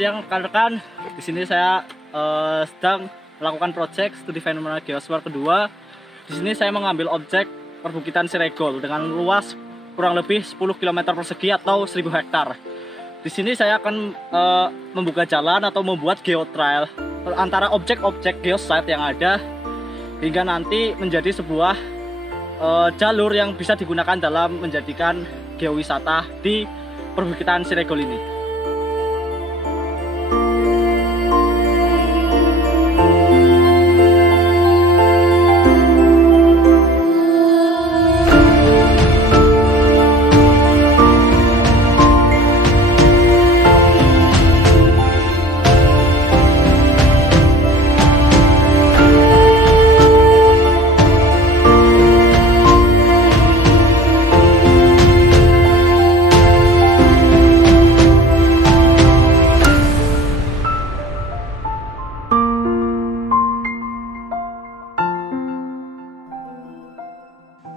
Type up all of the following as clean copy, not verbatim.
siang rekan-rekan. Di sini saya sedang melakukan proyek studi fenomena geosfer kedua. Di sini saya mengambil objek perbukitan Siregol dengan luas kurang lebih 10 km persegi atau 1000 hektar. Di sini saya akan membuka jalan atau membuat geotrail antara objek-objek geosite yang ada hingga nanti menjadi sebuah jalur yang bisa digunakan dalam menjadikan geowisata di perbukitan Siregol ini.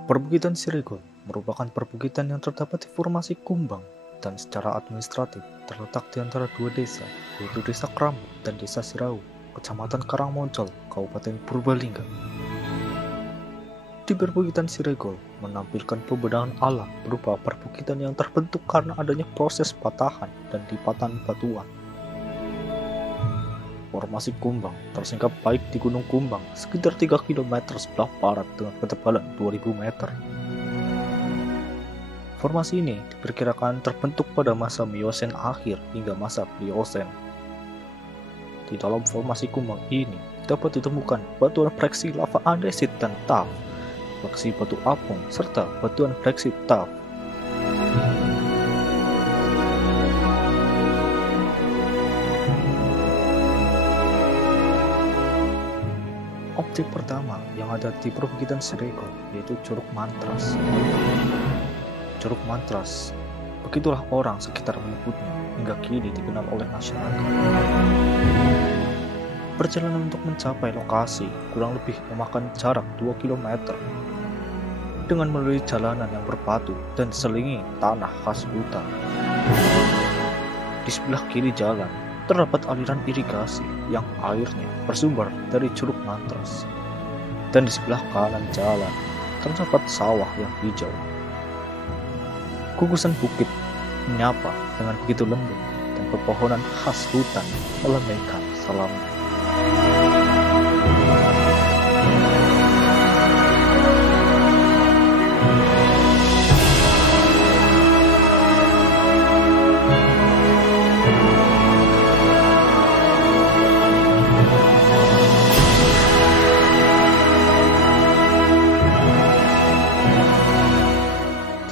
Perbukitan Siregol merupakan perbukitan yang terdapat di formasi kumbang dan secara administratif terletak di antara dua desa, yaitu Desa Keramu dan Desa Sirau, Kecamatan Karangmoncol, Kabupaten Purbalingga. Di perbukitan Siregol menampilkan pembedahan alam berupa perbukitan yang terbentuk karena adanya proses patahan dan lipatan batuan. Formasi kumbang tersingkap baik di Gunung Kumbang sekitar 3 km sebelah barat dengan ketebalan 2000 meter. Formasi ini diperkirakan terbentuk pada masa Miosen akhir hingga masa Pliosen. Di dalam formasi kumbang ini dapat ditemukan batuan breksi lava andesit dan taf, breksi batu apung, serta batuan breksi taf. Objek pertama yang ada di perbukitan Siregol yaitu Curug Mantras. Curug Mantras, begitulah orang sekitar menyebutnya, hingga kini dikenal oleh masyarakat. Perjalanan untuk mencapai lokasi kurang lebih memakan jarak 2 km dengan melalui jalanan yang berbatu dan selingi tanah khas hutan. Di sebelah kiri jalan terdapat aliran irigasi yang airnya bersumber dari Curug Mantras, dan di sebelah kanan jalan terdapat sawah yang hijau. Gugusan bukit menyapa dengan begitu lembut dan pepohonan khas hutan melambaikan salamnya.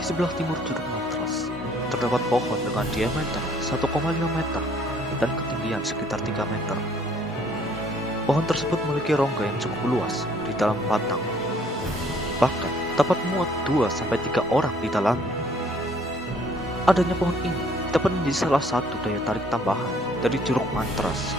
Di sebelah timur Curug Mantras terdapat pohon dengan diameter 1,5 meter dan ketinggian sekitar 3 meter. Pohon tersebut memiliki rongga yang cukup luas di dalam batang, bahkan dapat muat 2-3 orang di dalamnya. Adanya pohon ini dapat menjadi salah satu daya tarik tambahan dari Curug Mantras.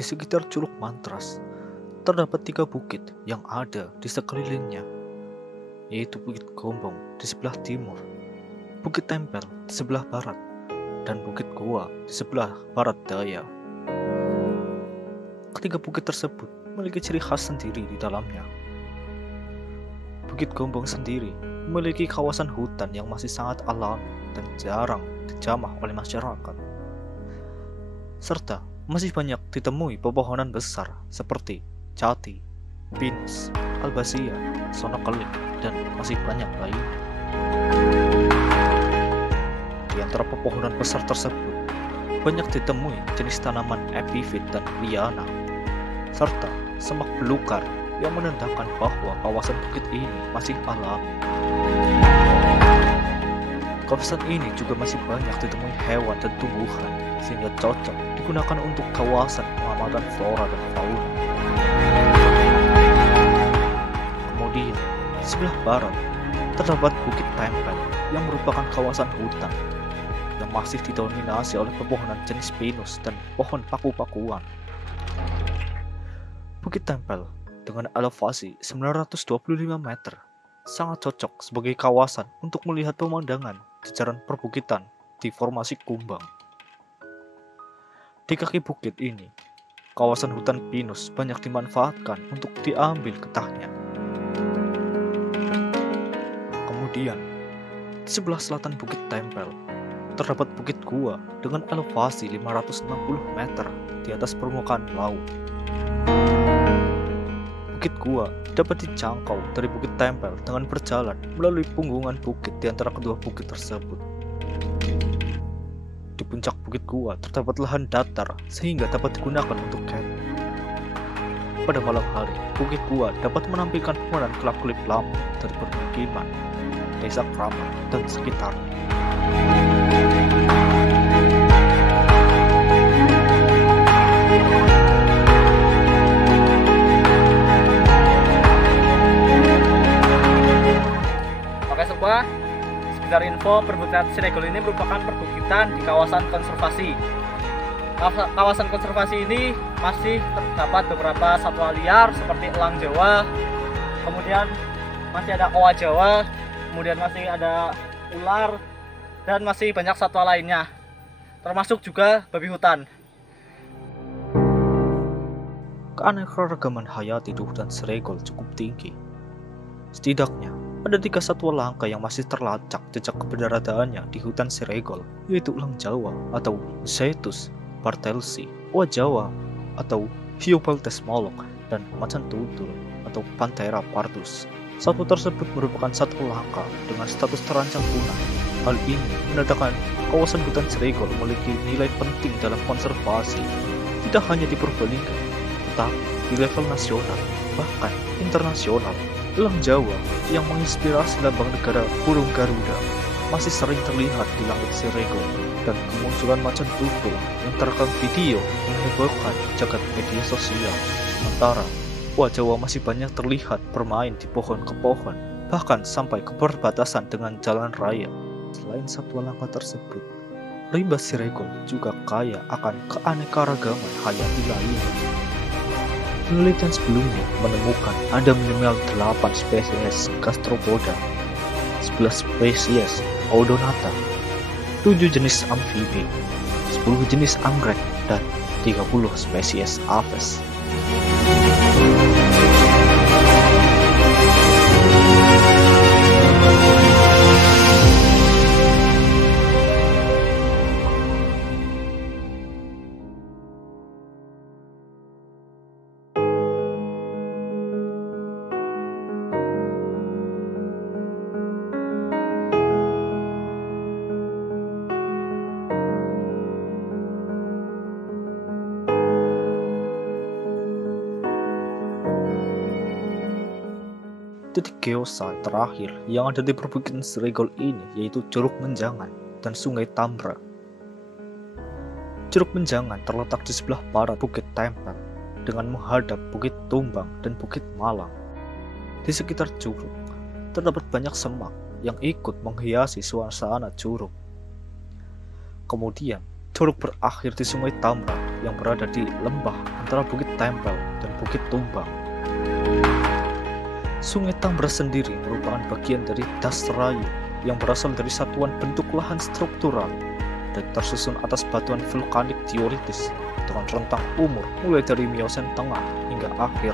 Di sekitar Curug Mantras terdapat 3 bukit yang ada di sekelilingnya, yaitu Bukit Gombong di sebelah timur, Bukit Tempel di sebelah barat, dan Bukit Goa di sebelah barat daya. Ketiga bukit tersebut memiliki ciri khas sendiri di dalamnya. Bukit Gombong sendiri memiliki kawasan hutan yang masih sangat alami dan jarang dijamah oleh masyarakat. Serta masih banyak ditemui pepohonan besar seperti jati, pinus, albazia, sonokelik, dan masih banyak lainnya. Di antara pepohonan besar tersebut, banyak ditemui jenis tanaman epifit dan liana, serta semak belukar yang menandakan bahwa kawasan bukit ini masih alami. Kawasan ini juga masih banyak ditemui hewan dan tumbuhan, sehingga cocok digunakan untuk kawasan pengamatan flora dan fauna. Kemudian, di sebelah barat, terdapat Bukit Tempel yang merupakan kawasan hutan yang masih didominasi oleh pepohonan jenis pinus dan pohon paku-pakuan. Bukit Tempel dengan elevasi 925 meter sangat cocok sebagai kawasan untuk melihat pemandangan jajaran perbukitan di formasi kumbang. Di kaki bukit ini, kawasan hutan pinus banyak dimanfaatkan untuk diambil getahnya. Kemudian, di sebelah selatan Bukit Tempel, terdapat Bukit Gua dengan elevasi 560 meter di atas permukaan laut. Bukit Gua dapat dijangkau dari Bukit Tempel dengan berjalan melalui punggungan bukit di antara kedua bukit tersebut. Di puncak Bukit Gua terdapat lahan datar sehingga dapat digunakan untuk camping. Pada malam hari, Bukit Gua dapat menampilkan pemandangan kelap-kelip lampu dari permukiman, desa Kramat, dan sekitarnya. Sekedar info, perbukitan Siregol ini merupakan perbukitan di kawasan konservasi. Kawasan konservasi ini masih terdapat beberapa satwa liar seperti elang Jawa, kemudian masih ada owa Jawa, kemudian masih ada ular, dan masih banyak satwa lainnya, termasuk juga babi hutan. Keanekaragaman hayati di hutan Siregol cukup tinggi. Setidaknya, ada 3 satwa langka yang masih terlacak jejak keberadaannya di hutan Siregol, yaitu elang Jawa atau Zaetus bartelsi, owa Jawa atau Hyopeltes molok, dan macan tutul atau Panthera pardus. Satwa tersebut merupakan satwa langka dengan status terancam punah. Hal ini menandakan kawasan hutan Siregol memiliki nilai penting dalam konservasi, tidak hanya di Purbalingga, tetapi di level nasional, bahkan internasional. Elang Jawa yang menginspirasi lambang negara burung Garuda masih sering terlihat di langit Siregol, dan kemunculan macan tutul yang terekam video menghebohkan jagat media sosial. Sementara owa Jawa masih banyak terlihat bermain di pohon ke pohon, bahkan sampai ke perbatasan dengan jalan raya. Selain satwa langka tersebut, rimba Siregol juga kaya akan keanekaragaman hayati lainnya. Penelitian sebelumnya menemukan ada minimal 8 spesies gastropoda, 11 spesies odonata, 7 jenis amfibi, 10 jenis anggrek, dan 30 spesies aves. Titik geosite terakhir yang ada di perbukitan Siregol ini yaitu Curug Menjangan dan Sungai Tambra. Curug Menjangan terletak di sebelah barat Bukit Tempel dengan menghadap Bukit Tumbang dan Bukit Malang. Di sekitar curug terdapat banyak semak yang ikut menghiasi suasana curug. Kemudian, curug berakhir di Sungai Tambra yang berada di lembah antara Bukit Tempel dan Bukit Tumbang. Sungai Tambra sendiri merupakan bagian dari das Rayu yang berasal dari satuan bentuk lahan struktural dan tersusun atas batuan vulkanik teoritis dengan rentang umur mulai dari Miosen Tengah hingga akhir